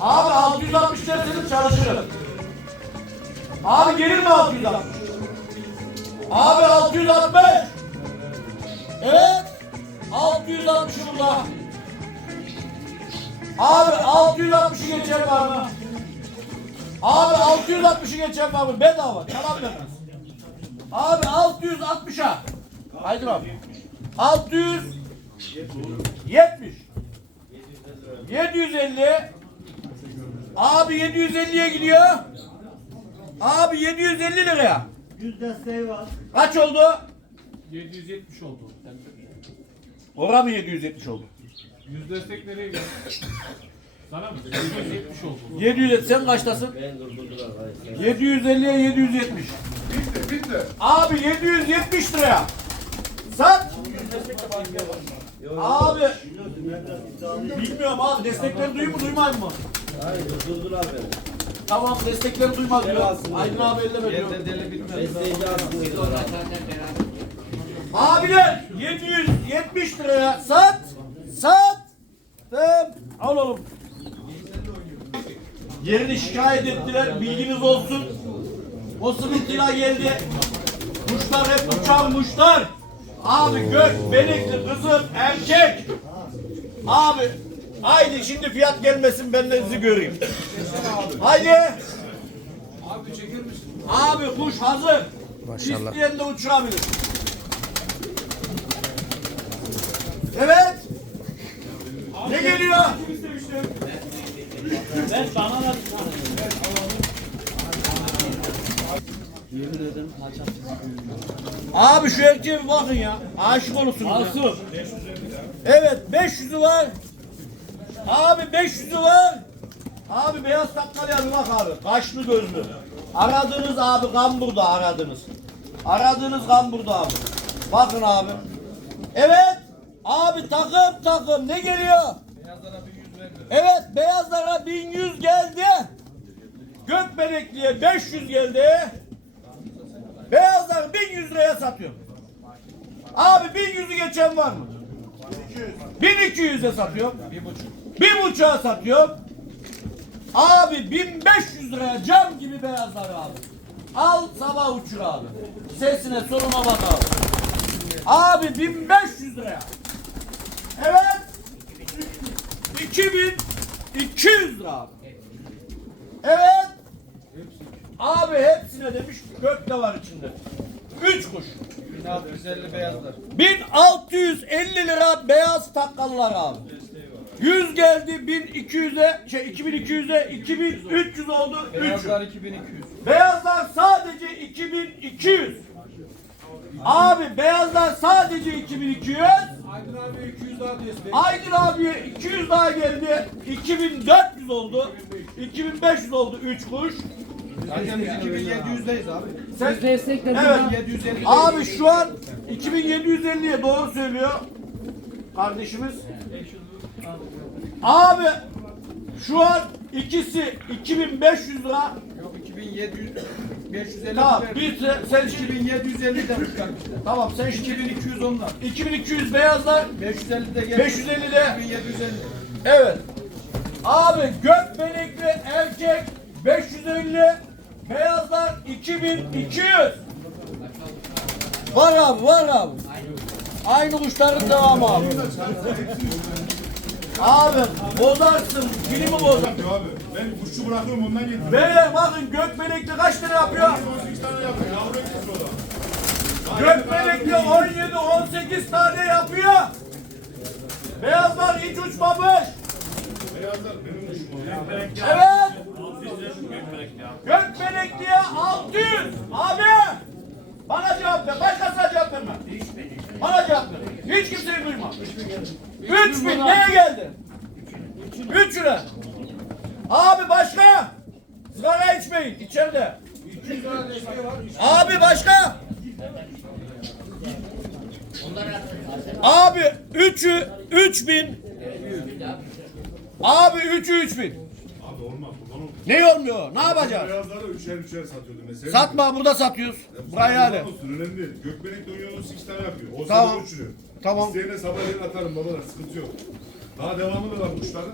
Abi 660 derseniz çalışırım. Abi gelir mi 660? Abi 660. Evet. 660 burada. Abi 660'ı geçen var mı? Abi 660'ı geçen var mı? Bedava. Çalan vermez. Abi 660'a. Haydi abi. 600 70 750 Abi 750'ye gidiyor. Abi 750 liraya. Yüz desteği var. Kaç oldu? 770 oldu. Ora mı 770 oldu? Yüz destek nereye gitti? Sana mı? 770 oldu. 700 sen kaçtasın? 750'ye 770. Bitti bitti. Abi 770 liraya. Sat. Abi bilmiyorum abi destekleri duyuyor mu duymaz mı? Hayır. Tamam destekleri duymaz diyor. Aydın abi elleme diyor. Mesleğince aslında. Abiler 770 liraya sat. Sat. Al oğlum. Yerini şikayet ettiler. Bilginiz olsun. O sıkıntıyla geldi. Kuşlar hep uçan kuşlar. Abi gök, benekli, kızım, erkek. Abi haydi şimdi fiyat gelmesin ben de sizi göreyim. Haydi. Abi çeker misin? Abi kuş hazır. İsteyen de uçurabilir. Evet. Ne geliyor? Abi şu erkeğe bir bakın ya. Aşık olursunuz. ya. Evet 500'ü var. Abi 500'ü var. Abi beyaz takkalıya bir bak abi. Kaşlı gözlü. Aradığınız abi kan burada aradınız. Aradığınız kan burada abi. Bakın abi. Evet. Abi takım takım ne geliyor? Evet beyazlara 1100 geldi. Gökbenekli'ye 500 geldi. Beyazlar 1100 liraya satıyor. Abi 1100'ü geçen var mı? 1200'e satıyor. Bir buçuk. Bir buçuğa satıyor. Abi 1500 liraya cam gibi beyazlar abi. Al sabah uçur abi. Sesine soruma bak abi. Abi 1500 liraya. Evet. 2200 lira abi. Evet. Abi hepsine demiş gök de var içinde. Üç kuş. 1650 beyazlar. 1650 lira beyaz takkalılar abi. 100 geldi 1200'e şey 2200'e 2300 oldu 3. Beyazlar 2200. Beyazlar sadece 2200. Abi beyazlar sadece 2200. Aydın abi 200 daha destek. Aydın abiye 200 daha geldi. 2400 oldu. 2500 oldu 3 kuş. Zaten biz 2700'deyiz abi. Sen, destekledik. Evet. 750. Abi şu an 2750'ye doğru söylüyor kardeşimiz. Abi şu an ikisi 2500 lira. Yok 2700 550 Tamam bir se- sen şimdi 2750 demişler bizde. tamam sen şimdi 2200 onlar. 2200 beyazlar 550 de geldi. 550 de 2750. evet. Abi gök benekli erkek 550 beyazlar 2200 Var abi var abi. Aynı kuşların devamı abi. Abi bozarsın, filmi bozar. Abi ben kuşçu bırakıyorum ondan getirdim. Beyler bakın gökbenekli kaç tane yapıyor? 18 tane yapıyor. Yavru ekmek o da. Gökbenekli 17-18 tane yapıyor. Beyazlar hiç uçmamış. Beyazlar benim o. Evet. Gökbenekliye 600. Abi. Bana cevap ver. Başkasına cevap verme. Bana cevap ver. Hiç kimseyi duyma. 3000 neye geldi? 3 lira. Abi başka? Sigara içmeyin içeride. Abi başka? Abi 3'ü 3000. Abi 3'ü 3000. Abi olmaz. Kurban olsun. Ne olmuyor? Ne yapacağız? Beyazları üçer üçer satıyordu mesela. Satma burada satıyoruz. Buraya hadi. Olsun önemli değil. Gökbenekli oynuyor 18 tane yapıyor. O Tamam. tamam. uçuruyor. Tamam. İsteyene sabahleyin atarım babalar sıkıntı yok. Daha devamı da var kuşların.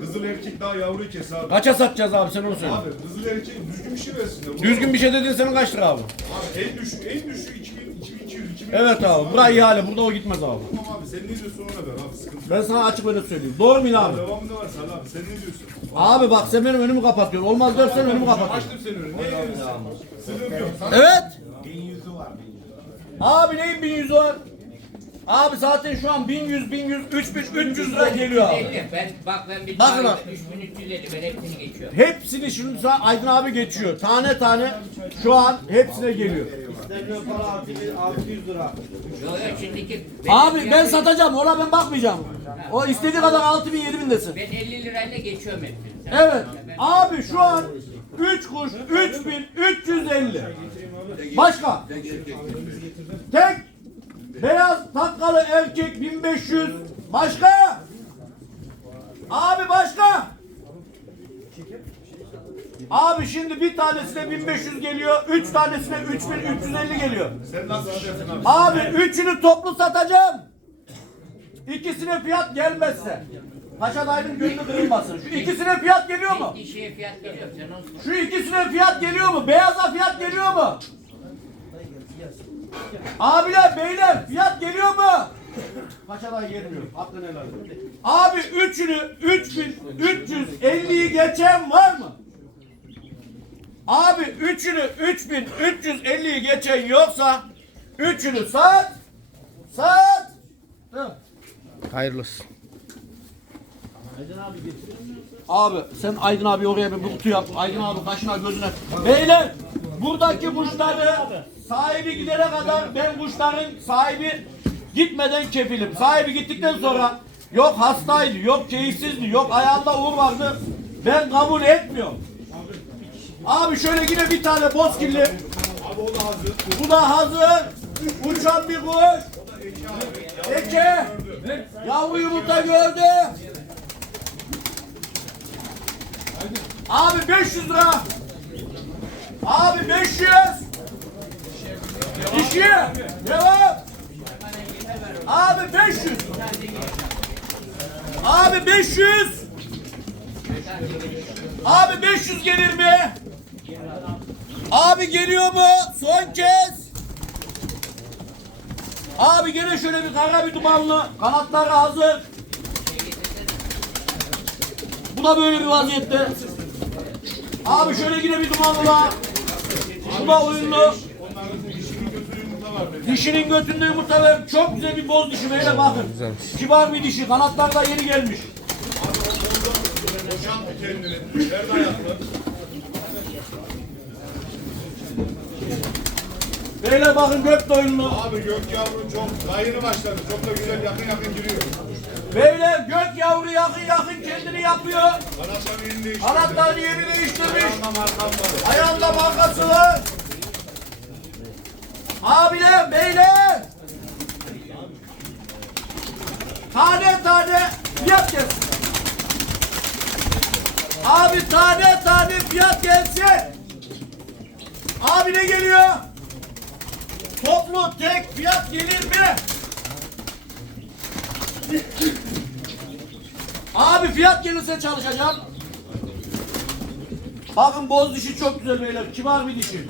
Kızıl erkek daha yavruyu kes abi. Kaça satacağız abi sen onu söyle. Abi kızıl erkek düzgün bir şey versinler. Düzgün bir şey dediğin senin kaç lira abi? Abi en düşük, en düşük 2000, 2200, 2000. Evet abi. Buraya ihale. Burada o gitmez abi. Tamam abi sen ne diyorsun ona ver abi sıkıntı yok. Ben sana açık öyle söyleyeyim. Doğru mu abi? Devamında var Salih abi sen ne diyorsun? Abi bak sen benim önümü kapatıyorsun. Olmaz dersen önümü kapatıyorsun. Açtım seni önüne. Ne yiyorsun? Sıkıntı yok. Evet. Abi neyin 1100 var? Abi zaten şu an 1100, 1100, 3000, 300 lira geliyor abi. 350. Ben bak ben bir Bakın bak. 3350 ben hepsini geçiyorum. Hepsini şimdi Aydın abi geçiyor. Tane tane şu an hepsine geliyor. İsteniyor para 6000 600 lira. Yok yok şimdiki Abi ben satacağım. Ona ben bakmayacağım. O istediği kadar 6000 7000 desin. Ben 50 lirayla geçiyorum hepsini. Sen- Evet. Ben- Abi şu an 3 kuş 3350. Başka? Tek beyaz takkalı erkek 1500. Başka? Abi başka? Abi şimdi bir tanesine 1500 geliyor, üç tanesine 3350 geliyor. sen nasıl abi? Abi üçünü toplu satacağım. İkisine fiyat gelmezse. Paşa dayının gönlü kırılmasın. Şu ikisine fiyat geliyor mu? Tek kişiye fiyat geliyor. Sen onu Şu ikisine fiyat geliyor mu? Beyaza fiyat geliyor mu? Abiler, beyler fiyat geliyor mu? Paşa dayı gelmiyor. Hakkını helal. Abi üçünü 3350'yi geçen var mı? Abi üçünü 3350'yi geçen yoksa üçünü sat sat. Hı. Hayırlısı. Abi sen Aydın abi oraya bir kutu yap. Aydın abi kaşına gözüne. Beyler buradaki kuşları sahibi gidene kadar ben kuşların sahibi gitmeden kefilim. Sahibi gittikten sonra yok hastaydı, yok keyifsizdi, yok ayağında uğur vardı. Ben kabul etmiyorum. Abi şöyle yine bir tane bozkirli. Bu da hazır. Uçan bir kuş. Eke. Yavru yumurta gördü. Abi 500 lira. Abi 500. İşi. Devam. Abi 500. Abi 500. Abi 500 gelir mi? Abi geliyor mu? Son kez. Abi gene şöyle bir kara bir dumanlı. Kanatları hazır. Bu da böyle bir vaziyette. Abi şöyle yine bir dumanlı. Bu da oyunlu. Onların dişinin götürü yumurta var. benim. Dişinin götünde yumurta ver. Çok güzel bir boz dişi böyle bakın. Kibar bir dişi. Kanatlar da yeni gelmiş. Kendini. Nerede ayaklı? Böyle bakın gök de oyunlu. Abi gök yavru çok yeni başladı. Çok da güzel yakın yakın giriyor. Böyle gök yavru yakın yakın kendini yapıyor. Kanatları yeni değiştirdi. Kanatlarını yeni değiştirmiş. Ayağında markası var. Abiler, beyler. Tane tane fiyat gelsin. Abi tane tane fiyat gelsin. Abi ne geliyor? Toplu tek fiyat gelir mi? Abi fiyat gelirse çalışacağım. Bakın boz dişi çok güzel beyler. Kibar bir dişi.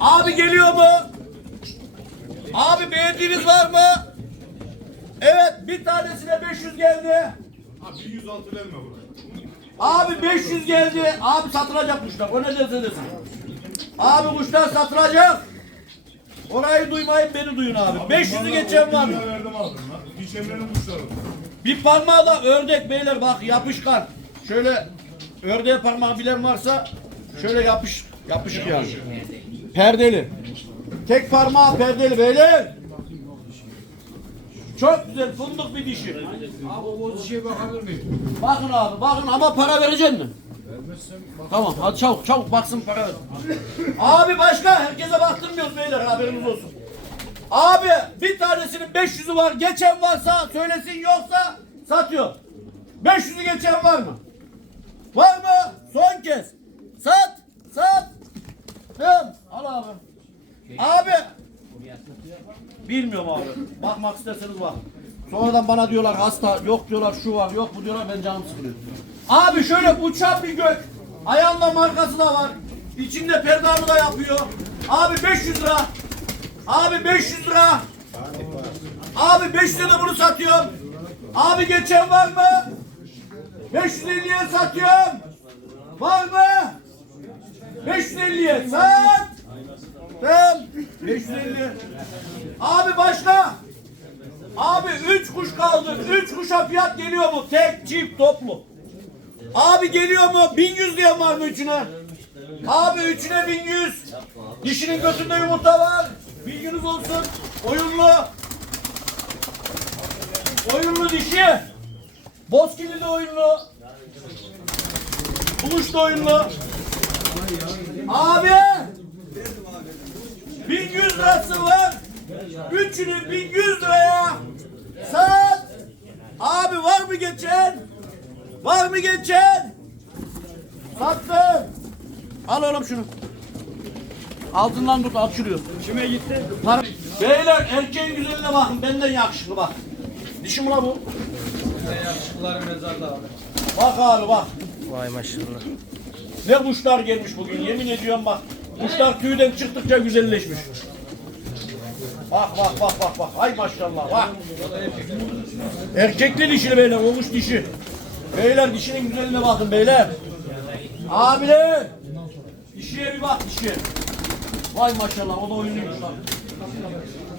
Abi geliyor mu? Abi beğendiğiniz var mı? Evet bir tanesine 500 geldi. Abi 106 verme buraya. Abi 500 geldi. Abi satılacak kuşlar. O ne derse desin. Abi kuşlar satılacak. Orayı duymayın beni duyun abi. 500'ü geçen var mı? Verdim aldım lan. Hiç Emre'nin kuşları. Bir parmağı da ördek beyler bak yapışkan. Şöyle ördeğe parmağı bilen varsa şöyle yapış yapışık yani. Perdeli. Tek parmağı perdeli beyler. Çok güzel fındık bir dişi. Abi o şeye bakabilir miyim? Bakın abi bakın ama para verecek mi? Tamam hadi çabuk çabuk baksın para ver. abi başka herkese baktırmıyoruz beyler haberiniz olsun. Abi bir tanesinin 500'ü var geçen varsa söylesin yoksa satıyor. 500'ü geçen var mı? Var mı? Son kez. Sat sat. Tamam al abi. Abi. Bilmiyorum abi. Bakmak isterseniz bak. Sonradan bana diyorlar hasta, yok diyorlar şu var, yok bu diyorlar ben canım sıkılıyor. Abi şöyle uçan bir gök. Ayağında markası da var. İçinde perdamı da yapıyor. Abi 500 lira. Abi 500 lira. Abi 500 lira bunu satıyorum. Abi geçen var mı? 550'ye satıyorum. Var mı? 550'ye sat. Tamam. 550. Abi başka. Abi 3 kuş kaldı. 3 kuşa fiyat geliyor mu? Tek, çift, toplu. Abi geliyor mu? 1100 diye var mı üçüne? Abi üçüne 1100. Dişinin götünde yumurta var. Bilginiz olsun. Oyunlu. Oyunlu dişi. Bozkirli de oyunlu. Buluş da oyunlu. Abi. 1100 lirası var. Üçünü 1100 liraya sat. Abi var mı geçen? Var mı geçen? Sattım. Al oğlum şunu. Altından tut açılıyor. Kime gitti? Beyler erkeğin güzeline bakın benden yakışıklı bak. Dişi mi la bu? Yakışıklılar mezarda abi. Bak abi bak. Vay maşallah. Ne kuşlar gelmiş bugün yemin ediyorum bak. Kuşlar tüyden çıktıkça güzelleşmiş. Bak bak bak bak bak. Ay maşallah bak. Erkekli dişi beyler o kuş dişi. Beyler dişinin güzelliğine bakın beyler. Abiler. Dişiye bir bak dişiye. Vay maşallah o da oyunluymuş lan.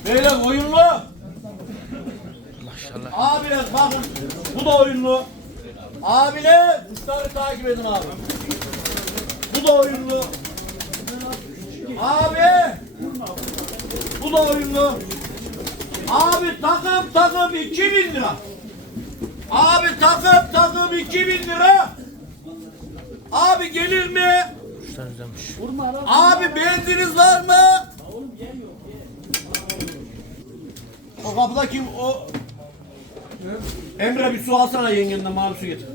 Beyler oyunlu. Maşallah. Abiler bakın bu da oyunlu. Abiler kuşları takip edin abi. Bu da oyunlu. Abi. Bu da oyunlu. Abi takım takım 2000 lira. Abi takım takım 2000 lira. Abi gelir mi? Abi beğendiniz var mı? O kapıda kim? O Emre bir su alsana yengenden mavi su getir.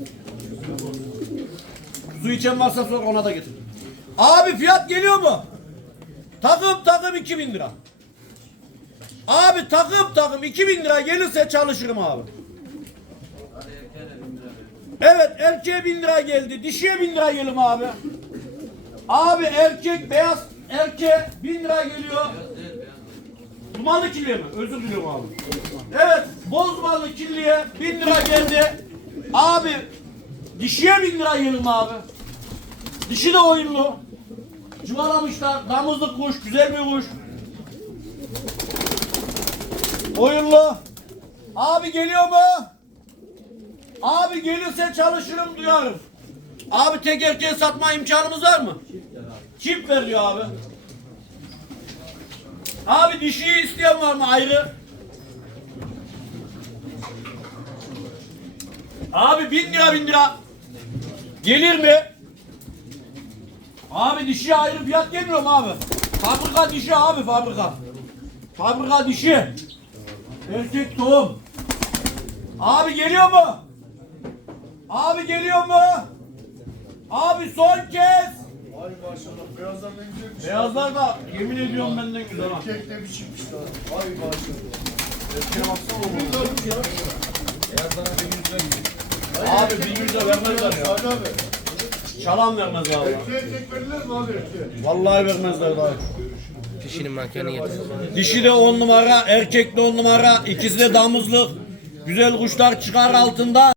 Su içen varsa sor ona da getir. Abi fiyat geliyor mu? Takım takım 2000 lira. Abi takım takım 2000 lira gelirse çalışırım abi. Evet erkeğe 1000 lira geldi. Dişiye 1000 lira gelim abi. Abi erkek beyaz erkeğe 1000 lira geliyor. Dumanlı kirliye mi? Özür diliyorum abi. Evet, bozmalı kirliye 1000 lira geldi. Abi dişiye 1000 lira gelir abi? Dişi de oyunlu. Cıvalamışlar. Damızlık kuş, güzel bir kuş. Oyunlu. Abi geliyor mu? Abi gelirse çalışırım duyarım. Abi tek erkeğe satma imkanımız var mı? Çift veriyor abi. Abi dişiyi isteyen var mı ayrı? Abi bin lira bin lira. Gelir mi? Abi dişi ayrı fiyat gelmiyor mu abi? Fabrika dişi abi fabrika. Fabrika dişi. Erkek tohum. Abi geliyor mu? Abi geliyor mu? Abi son kez. Ay maşallah beyazlar ne güzelmiş. Beyazlar da yemin ediyorum benden güzel ha. Kek de bir çıkmışlar. Ay maşallah. Abi bin yüze vermezler ya. Abi. Çalan vermez abi. Erkeğe verirler mi abi erkeğe? Vallahi vermezler daha. Kişinin mankeni getir. Dişi de on numara, erkek de on numara. İkisi de damızlık. Güzel kuşlar çıkar altında.